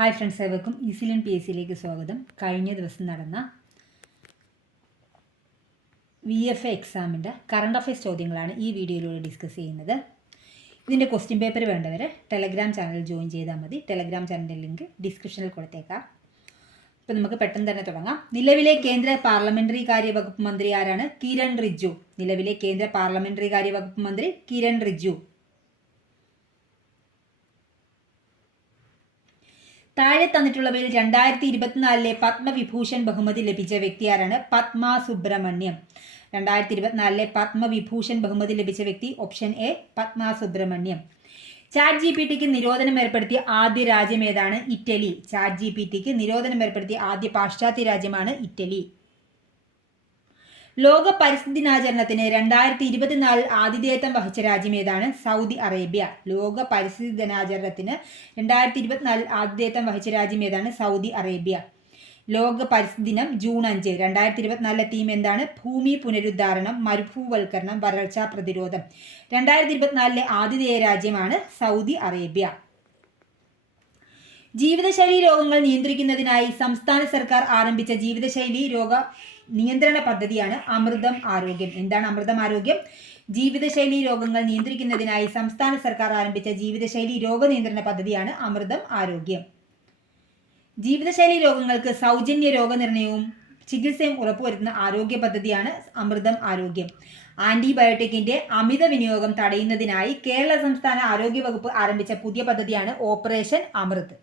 Hi friends, ഏവർക്കും ഈസിലിൻ PSCയിലേക്ക് സ്വാഗതം. കഴിഞ്ഞ ദിവസം നടന്ന VFA എക്സാമിൻ്റെ കറണ്ട് അഫയേഴ്സ് ചോദ്യങ്ങളാണ് ഈ വീഡിയോയിലൂടെ ഡിസ്കസ് ചെയ്യുന്നത്. ഇതിൻ്റെ ക്വസ്റ്റ്യൻ പേപ്പർ വേണ്ടവർ ടെലഗ്രാം ചാനൽ ജോയിൻ ചെയ്താൽ മതി. ടെലഗ്രാം ചാനലിൻ്റെ ലിങ്ക് ഡിസ്ക്രിപ്ഷനിൽ കൊടുത്തേക്കാം. അപ്പോൾ നമുക്ക് പെട്ടെന്ന് തന്നെ തുടങ്ങാം. നിലവിലെ കേന്ദ്ര പാർലമെൻ്ററി കാര്യ വകുപ്പ് മന്ത്രി ആരാണ്? കിരൺ റിജ്ജു. നിലവിലെ കേന്ദ്ര പാർലമെൻ്ററി കാര്യ വകുപ്പ് മന്ത്രി കിരൺ റിജ്ജു. താഴെ തന്നിട്ടുള്ളവയിൽ 2024 പത്മവിഭൂഷൺ ബഹുമതി ലഭിച്ച വ്യക്തി ആരാണ്? പത്മ സുബ്രഹ്മണ്യം. 2024 പത്മവിഭൂഷൺ ബഹുമതി ലഭിച്ച വ്യക്തി option A Padma Subrahmanyam. Chat GPT നിരോധനം ഏർപ്പെടുത്തിയ ആദ്യ രാജ്യം ഏതാണ്? ഇറ്റലി. ചാറ്റ് GPT നിരോധനം ഏർപ്പെടുത്തിയ ആദ്യ പാശ്ചാത്യ രാജ്യമാണ് ഇറ്റലി. ലോക പരിസ്ഥിതി ദിനാചരണത്തിന് 2024 ആതിഥേയത്വം വഹിച്ച രാജ്യം ഏതാണ്? Saudi Arabia. ലോക പരിസ്ഥിതി ദിനാചരണത്തിന് 2024 ആതിഥേയത്വം വഹിച്ച രാജ്യം ഏതാണ്? Saudi Arabia. ലോക പരിസ്ഥിതി ദിനം ജൂൺ 5. 2024 തീം എന്താണ്? ഭൂമി പുനരുദ്ധാരണം, മരുഭൂവൽക്കരണം, വരൾച്ചാ പ്രതിരോധം. 2024 ആതിഥേയ രാജ്യമാണ് സൗദി അറേബ്യ. ജീവിതശൈലി രോഗങ്ങൾ നിയന്ത്രിക്കുന്നതിനായി സംസ്ഥാന സർക്കാർ ആരംഭിച്ച ജീവിതശൈലി രോഗ നിയന്ത്രണ പദ്ധതിയാണ് അമൃതം ആരോഗ്യം. എന്താണ് അമൃതം ആരോഗ്യം? ജീവിതശൈലി രോഗങ്ങൾ നിയന്ത്രിക്കുന്നതിനായി സംസ്ഥാന സർക്കാർ ആരംഭിച്ച ജീവിതശൈലി രോഗ നിയന്ത്രണ പദ്ധതിയാണ് അമൃതം ആരോഗ്യം. ജീവിതശൈലി രോഗങ്ങൾക്ക് സൗജന്യ രോഗനിർണയവും ചികിത്സയും ഉറപ്പുവരുത്തുന്ന ആരോഗ്യ പദ്ധതിയാണ് അമൃതം ആരോഗ്യം. ആന്റിബയോട്ടിക്കിന്റെ അമിത വിനിയോഗം തടയുന്നതിനായി കേരള സംസ്ഥാന ആരോഗ്യ വകുപ്പ് ആരംഭിച്ച പുതിയ പദ്ധതിയാണ് ഓപ്പറേഷൻ അമൃത്.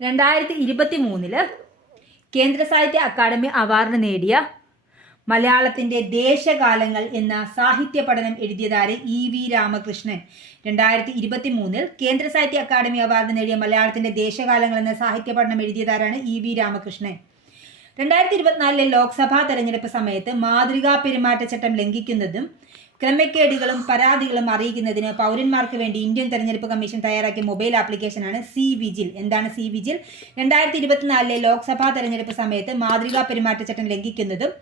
2023 കേന്ദ്ര സാഹിത്യ അക്കാദമി അവാർഡ് നേടിയ മലയാളത്തിൻ്റെ ദേശകാലങ്ങൾ എന്ന സാഹിത്യ പഠനം എഴുതിയതാര്? EV രാമകൃഷ്ണൻ. 2023 കേന്ദ്ര സാഹിത്യ അക്കാദമി അവാർഡ് നേടിയ മലയാളത്തിൻ്റെ ദേശകാലങ്ങൾ എന്ന സാഹിത്യ പഠനം എഴുതിയതാരാണ്? EV രാമകൃഷ്ണൻ. 2024 ലോക്സഭാ തെരഞ്ഞെടുപ്പ് സമയത്ത് മാതൃകാ പെരുമാറ്റച്ചട്ടം ലംഘിക്കുന്നതും ക്രമക്കേടുകളും പരാതികളും അറിയിക്കുന്നതിന് പൗരന്മാർക്ക് വേണ്ടി ഇന്ത്യൻ തെരഞ്ഞെടുപ്പ് കമ്മീഷൻ തയ്യാറാക്കിയ മൊബൈൽ ആപ്ലിക്കേഷനാണ് CVGIL. എന്താണ് CVGIL? 2024 ലോക്സഭാ തെരഞ്ഞെടുപ്പ് സമയത്ത് മാതൃകാ പെരുമാറ്റച്ചട്ടം ലംഘിക്കുന്നതും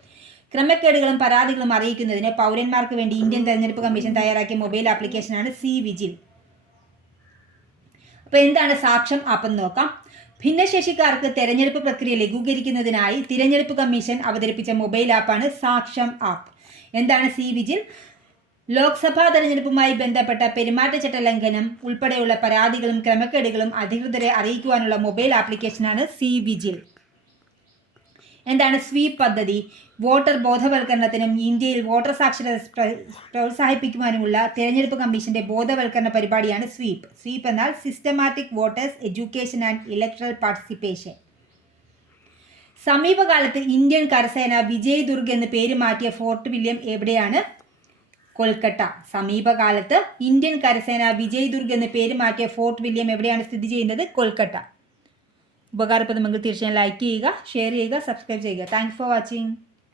ക്രമക്കേടുകളും പരാതികളും അറിയിക്കുന്നതിന് പൗരന്മാർക്ക് വേണ്ടി ഇന്ത്യൻ തെരഞ്ഞെടുപ്പ് കമ്മീഷൻ തയ്യാറാക്കിയ മൊബൈൽ ആപ്ലിക്കേഷനാണ് CVGIL. അപ്പോൾ എന്താണ് സാക്ഷം ആപ്പ് എന്ന് നോക്കാം. ഭിന്നശേഷിക്കാർക്ക് തെരഞ്ഞെടുപ്പ് പ്രക്രിയ ലഘൂകരിക്കുന്നതിനായി തിരഞ്ഞെടുപ്പ് കമ്മീഷൻ അവതരിപ്പിച്ച മൊബൈൽ ആപ്പാണ് സാക്ഷം ആപ്പ്. എന്താണ് CVGIL? ലോക്സഭാ തെരഞ്ഞെടുപ്പുമായി ബന്ധപ്പെട്ട പെരുമാറ്റച്ചട്ട ലംഘനം ഉൾപ്പെടെയുള്ള പരാതികളും ക്രമക്കേടുകളും അധികൃതരെ അറിയിക്കുവാനുള്ള മൊബൈൽ ആപ്ലിക്കേഷനാണ് CVGIL. എന്താണ് സ്വീപ് പദ്ധതി? വോട്ടർ ബോധവൽക്കരണത്തിനും ഇന്ത്യയിൽ വോട്ടർ സാക്ഷരത പ്രോത്സാഹിപ്പിക്കുവാനുമുള്ള തിരഞ്ഞെടുപ്പ് കമ്മീഷന്റെ ബോധവൽക്കരണ പരിപാടിയാണ് സ്വീപ്. സ്വീപ് എന്നാൽ systematic voters education and electoral participation. സമീപകാലത്ത് ഇന്ത്യൻ കരസേന വിജയ് ദുർഗ് എന്ന് പേര് മാറ്റിയ ഫോർട്ട് വില്യം എവിടെയാണ്? കൊൽക്കത്ത. സമീപകാലത്ത് ഇന്ത്യൻ കരസേന വിജയ് ദുർഗ് എന്ന് പേര് മാറ്റിയ ഫോർട്ട് വില്യം എവിടെയാണ് സ്ഥിതി ചെയ്യുന്നത്? കൊൽക്കത്ത. ഉപകാരപ്രദമെങ്കിൽ തീർച്ചയായും ലൈക്ക് ചെയ്യുക, ഷെയർ ചെയ്യുക, സബ്സ്ക്രൈബ് ചെയ്യുക. Thanks for watching.